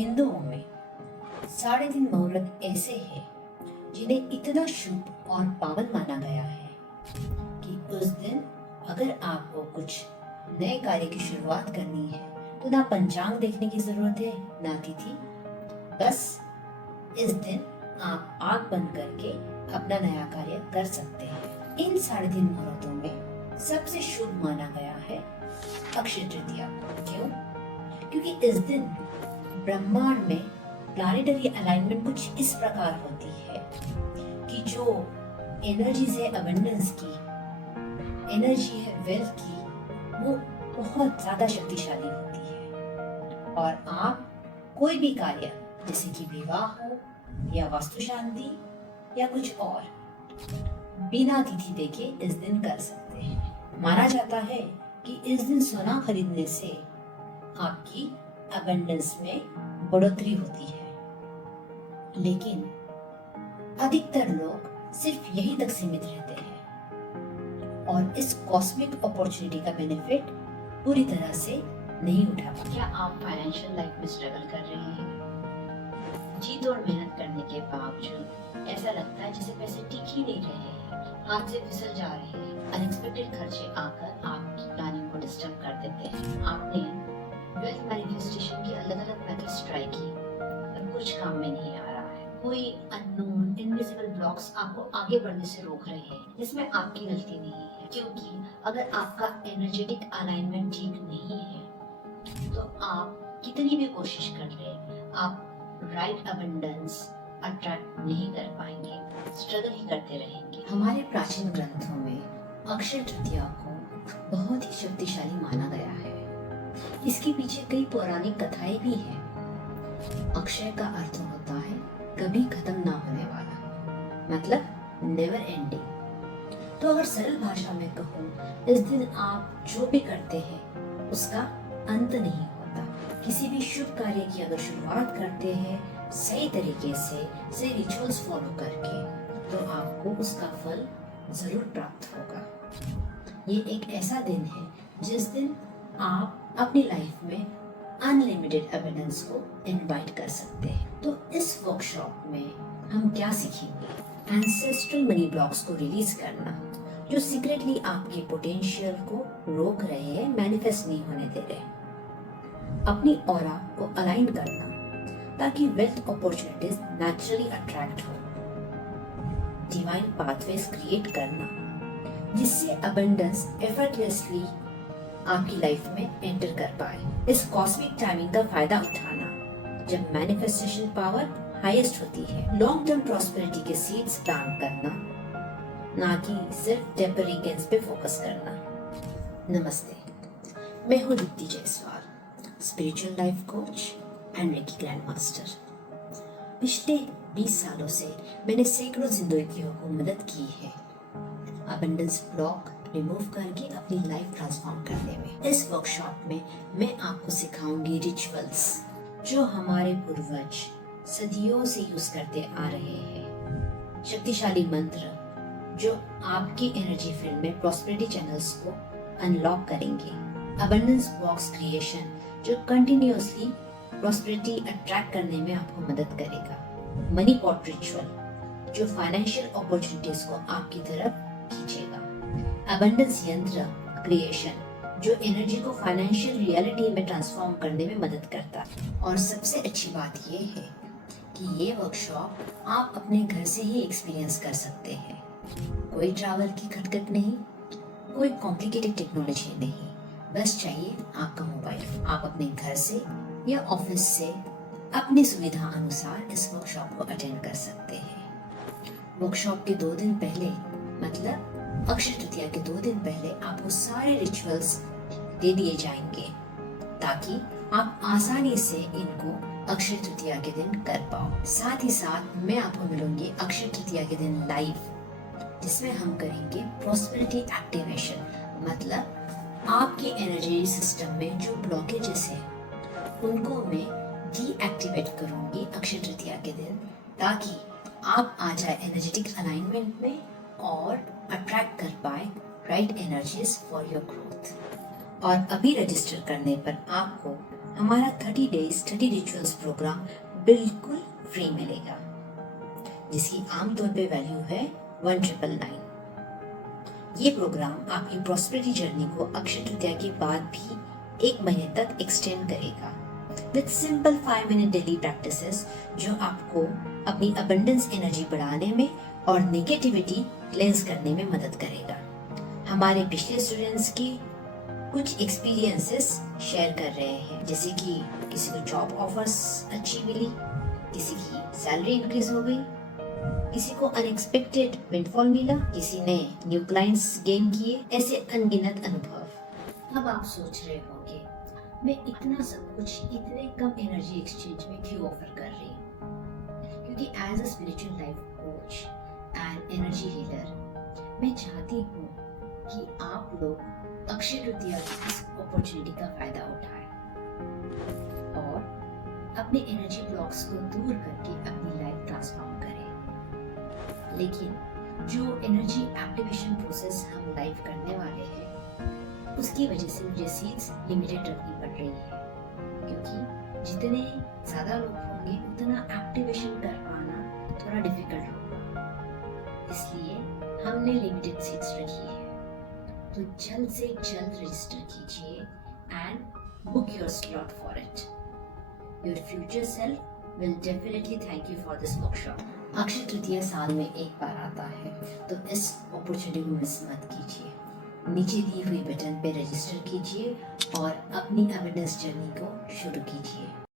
हिंदुओं में 3.5 मुहूर्त ऐसे हैं जिन्हें इतना शुभ और पावन माना गया है कि उस दिन अगर आपको कुछ नए कार्य की शुरुआत करनी है तो ना पंचांग देखने की जरूरत है ना तिथि। बस इस दिन आप आंख बंद करके अपना नया कार्य कर सकते हैं। इन 3.5 मुहूर्तों में सबसे शुभ माना गया है अक्षय तृतीया। क्यों? क्योंकि इस दिन ब्रह्मांड में प्लानिटरी अलाइनमेंट कुछ इस प्रकार होती है कि जो एनर्जी है अबंडेंस की, एनर्जी है वेल्थ की, वो बहुत ज्यादा शक्तिशाली होती है और आप कोई भी कार्य जैसे कि विवाह हो या वास्तु शांति या कुछ और बिना तिथि देखे इस दिन कर सकते हैं। माना जाता है कि इस दिन सोना खरीदने से आपकी अबंडेंस में बढ़ोतरी होती है, लेकिन अधिकतर लोग सिर्फ यही तक सीमित रहते हैं और इस कॉस्मिक अपॉर्चुनिटी का बेनिफिट पूरी तरह से नहीं उठा पाते। क्या आप फाइनेंशियल लाइफ में स्ट्रगल कर रहे हैं? जी तोड़ मेहनत करने के बावजूद ऐसा लगता है जैसे पैसे टिक ही नहीं रहे हैं, हाथ से फिसल जा रहे हैं। अनएक्सपेक्टेड खर्चे आकर आपकी प्लानिंग को डिस्टर्ब कर देते हैं। आपने वेल्थ मैनिफेस्टेशन की अलग अलग मेथड्स ट्राई की पर कुछ काम में नहीं आ रहा है। कोई अननोन इनविजिबल ब्लॉक्स आपको आगे बढ़ने से रोक रहे हैं, जिसमें आपकी गलती नहीं है। क्योंकि अगर आपका एनर्जेटिक अलाइनमेंट ठीक नहीं है तो आप कितनी भी कोशिश कर ले, आप राइट अबंडेंस अट्रैक्ट नहीं कर पाएंगे, स्ट्रगल ही करते रहेंगे। हमारे प्राचीन ग्रंथों में अक्षय तृतीया को बहुत ही शक्तिशाली माना गया है। इसके पीछे कई पौराणिक कथाएं भी हैं। अक्षय का अर्थ होता है कभी खत्म ना होने वाला, मतलब नेवर एंडिंग। तो अगर सरल भाषा में कहूँ, इस दिन आप जो भी करते हैं उसका अंत नहीं होता। किसी भी शुभ कार्य की अगर शुरुआत करते हैं सही तरीके से, सही रिचुअल्स फॉलो करके, तो आपको उसका फल जरूर प्राप्त होगा। ये एक ऐसा दिन है जिस दिन आप अपनी लाइफ में अनलिमिटेड एविडेंस को इनवाइट कर सकते हैं। तो इस वर्कशॉप में हम क्या सीखेंगे? एंसेस्ट्रल मनी ब्लॉक्स को रिलीज करना, जो सीक्रेटली आपके पोटेंशियल को रोक रहे हैं, मैनिफेस्ट नहीं होने दे रहे। अपनी ऑरा को अलाइन करना ताकि वेल्थ अपॉर्चुनिटीज नेचुरली अट्रैक्ट हो। डिवाइन पाथवेज क्रिएट करना जिससे अबंडेंस एफर्टलेसली आपकी लाइफ में एंटर कर पाए। इस कॉस्मिक टाइमिंग का फायदा उठाना जब मैनिफेस्टेशन पावर हाईएस्ट होती है। लॉन्ग टर्म प्रॉस्पेरिटी के सीड्स प्लांट करना, ना कि सिर्फ टेम्पररी गेन्स पे फोकस करना। नमस्ते, मैं हूँ Deepti Jaiswal, spiritual life coach and reiki grand master. पिछले 20 सालों से मैंने सैकड़ों जिंदगियों को मदद की है अबंडेंस ब्लॉक रिमूव करके अपनी लाइफ ट्रांसफॉर्म करने में। इस वर्कशॉप में मैं आपको सिखाऊंगी रिचुअल्स जो हमारे पूर्वज सदियों से यूज करते आ रहे हैं, शक्तिशाली मंत्र जो आपकी एनर्जी फील्ड में प्रॉस्पेरिटी चैनल्स को अनलॉक करेंगे, अबंडेंस बॉक्स क्रिएशन जो कंटिन्यूअसली प्रॉस्पेरिटी अट्रैक्ट करने में आपको मदद करेगा, मनी पॉट रिचुअल जो फाइनेंशियल अपॉर्चुनिटीज को आपकी तरफ खींचेगा, अबंडेंस यंत्र क्रिएशन जो एनर्जी को फाइनेंशियल रियलिटी में ट्रांसफॉर्म करने में मदद करता है। और सबसे अच्छी बात ये है कि ये वर्कशॉप आप अपने घर से ही एक्सपीरियंस कर सकते हैं। कोई ट्रैवल की खटखट नहीं, कोई कॉम्प्लिकेटेड टेक्नोलॉजी नहीं, बस चाहिए आपका मोबाइल। आप अपने घर से या ऑफिस से अपनी सुविधा अनुसार इस वर्कशॉप को अटेंड कर सकते हैं। वर्कशॉप के 2 दिन पहले, मतलब अक्षय तृतीया के 2 दिन पहले आपको सारे रिचुअल्स दे दिए जाएंगे ताकि आप आसानी से इनको अक्षय तृतीया के दिन कर पाओ। साथ ही साथ मैं आपको मिलूंगी अक्षय तृतीया के दिन लाइव, जिसमें हम करेंगे प्रॉस्पेरिटी एक्टिवेशन, मतलब आपके एनर्जी सिस्टम में जो ब्लॉकेजेस हैं उनको मैं डीएक्टिवेट करूंगी अक्षय तृतीया के दिन, ताकि आप आ जाए एनर्जेटिक अलाइनमेंट में और अट्रैक्ट कर पाए right energies for your growth. और अभी रजिस्टर करने पर आपको हमारा 30 डेज स्टडी रिचुअल्स प्रोग्राम बिल्कुल फ्री मिलेगा, जिसकी आमतौर पे वैल्यू है 1999। ये प्रोग्राम आपकी प्रॉस्पेरिटी जर्नी को अक्षय तृतीया के बाद भी 1 महीने तक एक्सटेंड करेगा with simple 5 minute daily practices, जो आपको अपनी अबंडेंस एनर्जी बढ़ाने में और नेगेटिविटी क्लेंस करने में मदद करेगा। हमारे पिछले स्टूडेंट्स की कुछ एक्सपीरियंसेस शेयर कर रहे हैं, जैसे कि किसी को जॉब ऑफर्स अच्छी मिली, किसी की सैलरी इंक्रीज हो गई, किसी को अनएक्सपेक्टेड विंडफॉल मिला, किसी ने न्यू क्लाइंट्स गेन किए, ऐसे अनगिनत अनुभव। अब आप सोच रहे होंगे, मैं इतना सब कुछ इतने कम एनर्जी एक्सचेंज में क्यों ऑफर कर रही हूँ? क्योंकि as a spiritual life coach and energy healer मैं चाहती हूँ कि आप लोग अक्षय तृतीया की इस अपॉर्चुनिटी का फायदा उठाएं और अपने एनर्जी ब्लॉक्स को दूर करके अपनी लाइफ ट्रांसफॉर्म करें। लेकिन जो एनर्जी एक्टिवेशन प्रोसेस हम लाइव करने वाले हैं, उसकी वजह से मुझे सीट्स लिमिटेड रखनी पड़ रही है, क्योंकि जितने ज़्यादा लोग होंगे उतना एक्टिवेशन कर पाना थोड़ा डिफिकल्ट होगा। इसलिए हमने लिमिटेड सीट्स रखी है। तो जल्द से जल्द रजिस्टर कीजिए and book your slot for it. Your future self will definitely thank you for this workshop. Akshaya Tritiya साल में एक बार आता है, तो इस अपॉर्चुनिटी को मिस मत कीजिए। नीचे दी हुई बटन पे रजिस्टर कीजिए और अपनी अवेयरनेस जर्नी को शुरू कीजिए।